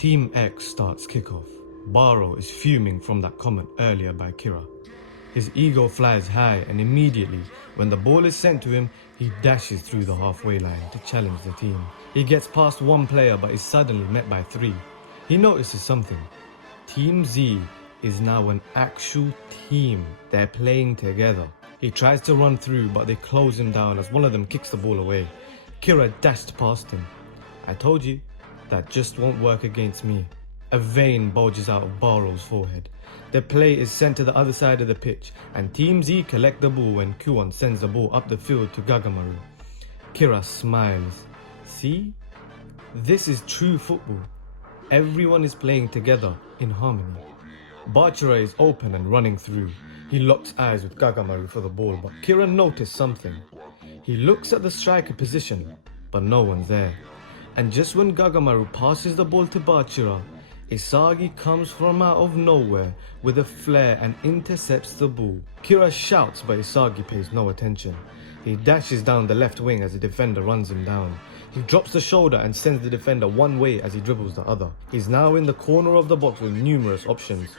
Team X starts kickoff. BAROU is fuming from that comment earlier by Kira. His ego flies high, and immediately, when the ball is sent to him, he dashes through the halfway line to challenge the team. He gets past one player but is suddenly met by three. He notices something. Team Z is now an actual team. They're playing together. He tries to run through, but they close him down as one of them kicks the ball away. Kira dashed past him. "I told you, that just won't work against me." A vein bulges out of BAROU's forehead. The play is sent to the other side of the pitch, and Team Z collect the ball when Kuon sends the ball up the field to Gagamaru. Kira smiles. See? This is true football. Everyone is playing together in harmony. Bachira is open and running through. He locks eyes with Gagamaru for the ball, but Kira noticed something. He looks at the striker position, but no one's there. And just when Gagamaru passes the ball to Bachira, ISAGI comes from out of nowhere with a flare and intercepts the ball. Kira shouts, but ISAGI pays no attention. He dashes down the left wing as the defender runs him down. He drops the shoulder and sends the defender one way as he dribbles the other. He's now in the corner of the box with numerous options.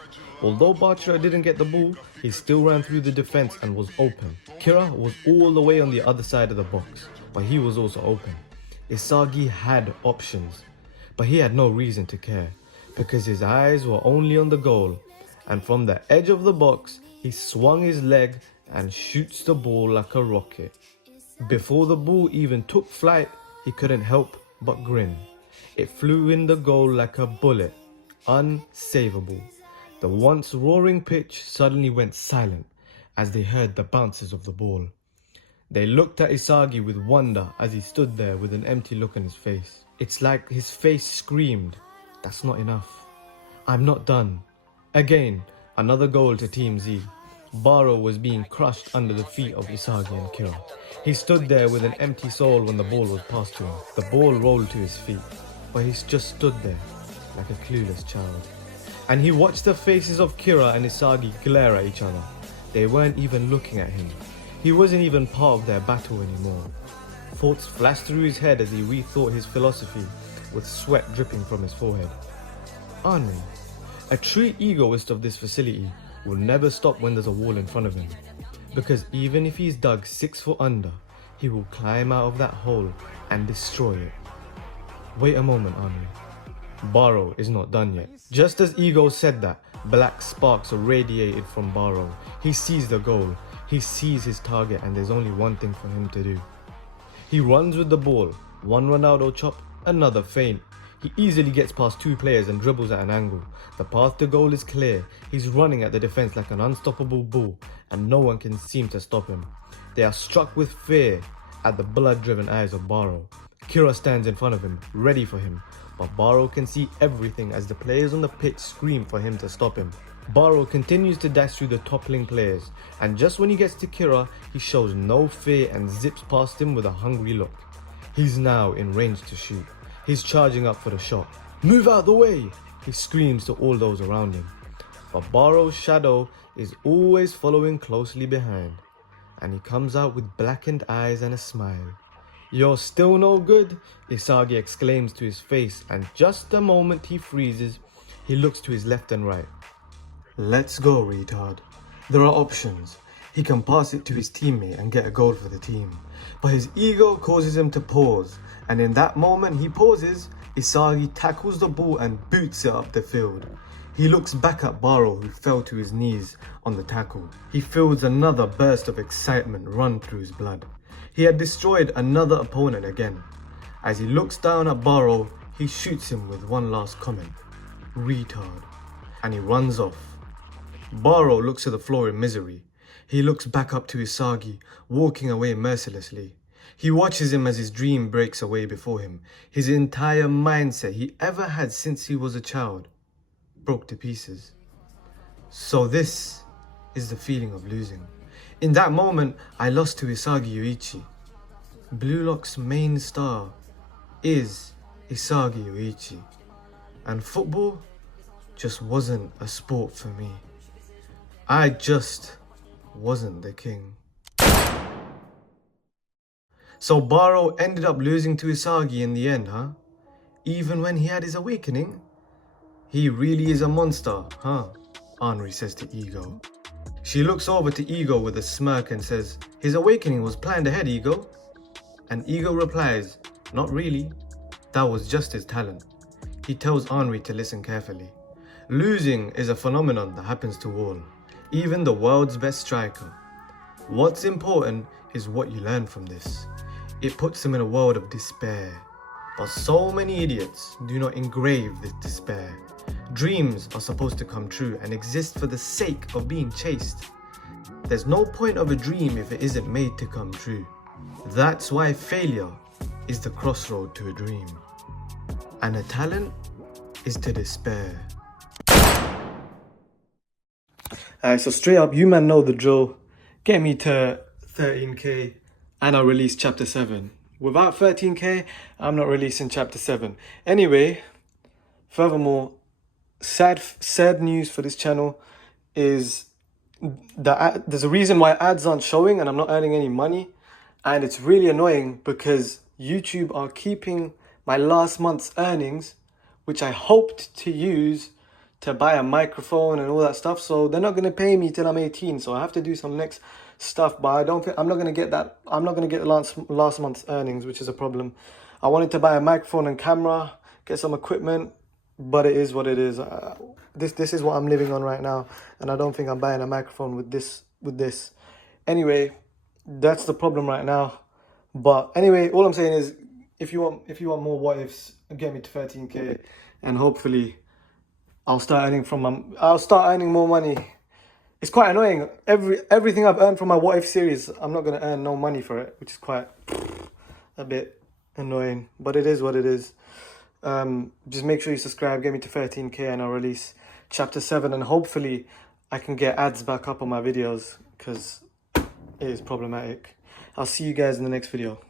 Although Bachira didn't get the ball, he still ran through the defense and was open. Kira was all the way on the other side of the box, but he was also open. ISAGI had options, but he had no reason to care, because his eyes were only on the goal, and from the edge of the box, he swung his leg and shoots the ball like a rocket. Before the ball even took flight, he couldn't help but grin. It flew in the goal like a bullet, unsavable. The once roaring pitch suddenly went silent as they heard the bounces of the ball. They looked at ISAGI with wonder as he stood there with an empty look on his face. It's like his face screamed, "That's not enough. I'm not done." Again, another goal to Team Z. BAROU was being crushed under the feet of ISAGI and Kira. He stood there with an empty soul when the ball was passed to him. The ball rolled to his feet, but he just stood there like a clueless child. And he watched the faces of Kira and ISAGI glare at each other. They weren't even looking at him. He wasn't even part of their battle anymore. Thoughts flashed through his head as he rethought his philosophy, with sweat dripping from his forehead. Henri, a true egoist of this facility, will never stop when there's a wall in front of him. Because even if he's dug 6 foot under, he will climb out of that hole and destroy it. Wait a moment, Henri. BAROU is not done yet. Just as Ego said that, black sparks radiated from BAROU. He sees the goal. He sees his target, and there's only one thing for him to do. He runs with the ball. One Ronaldo chop, another feint. He easily gets past 2 players and dribbles at an angle. The path to goal is clear. He's running at the defense like an unstoppable bull, and no one can seem to stop him. They are struck with fear at the blood-driven eyes of BAROU. Kira stands in front of him, ready for him, but BAROU can see everything as the players on the pitch scream for him to stop him. BAROU continues to dash through the toppling players, and just when he gets to Kira, he shows no fear and zips past him with a hungry look. He's now in range to shoot. He's charging up for the shot. "Move out the way!" he screams to all those around him. But BAROU's shadow is always following closely behind, and he comes out with blackened eyes and a smile. "You're still no good," ISAGI exclaims to his face, and just the moment he freezes, he looks to his left and right. "Let's go, retard." There are options. He can pass it to his teammate and get a goal for the team. But his ego causes him to pause, and in that moment he pauses, ISAGI tackles the ball and boots it up the field. He looks back at BAROU, who fell to his knees on the tackle. He feels another burst of excitement run through his blood. He had destroyed another opponent again. As he looks down at BAROU, he shoots him with one last comment, "Retard," and he runs off. BAROU looks at the floor in misery. He looks back up to ISAGI, walking away mercilessly. He watches him as his dream breaks away before him. His entire mindset he ever had since he was a child broke to pieces. So this is the feeling of losing. In that moment, I lost to ISAGI Yuichi. Blue Lock's main star is ISAGI Yuichi. And football just wasn't a sport for me. I just wasn't the king. So BAROU ended up losing to ISAGI in the end, huh? Even when he had his awakening? He really is a monster, huh? Henri says to Ego. She looks over to Ego with a smirk and says, his awakening was planned ahead, Ego. And Ego replies, not really. That was just his talent. He tells Henri to listen carefully. Losing is a phenomenon that happens to all, even the world's best striker. What's important is what you learn from this. It puts them in a world of despair. But so many idiots do not engrave this despair. Dreams are supposed to come true and exist for the sake of being chased. There's no point of a dream if it isn't made to come true. That's why failure is the crossroad to a dream. And a talent is to despair. So straight up, you man know the drill. Get me to 13k and I'll release chapter 7. Without 13k, I'm not releasing chapter 7. Anyway, furthermore, sad news for this channel is that there's a reason why ads aren't showing and I'm not earning any money. And it's really annoying because YouTube are keeping my last month's earnings, which I hoped to use to buy a microphone and all that stuff. So they're not going to pay me till I'm 18. So I have to do some next stuff, but I'm not going to get that. I'm not going to get last month's earnings, which is a problem. I wanted to buy a microphone and camera, get some equipment, but it is what it is. This is what I'm living on right now, and I don't think I'm buying a microphone with this. Anyway, that's the problem right now. But anyway, all I'm saying is, if you want more what ifs, get me to 13k, and hopefully I'll start earning more money. It's quite annoying. Everything I've earned from my what if series, I'm not gonna earn no money for it, which is quite a bit annoying. But it is what it is. Just make sure you subscribe, get me to 13k, and I'll release chapter 7, and hopefully I can get ads back up on my videos because it is problematic. I'll see you guys in the next video.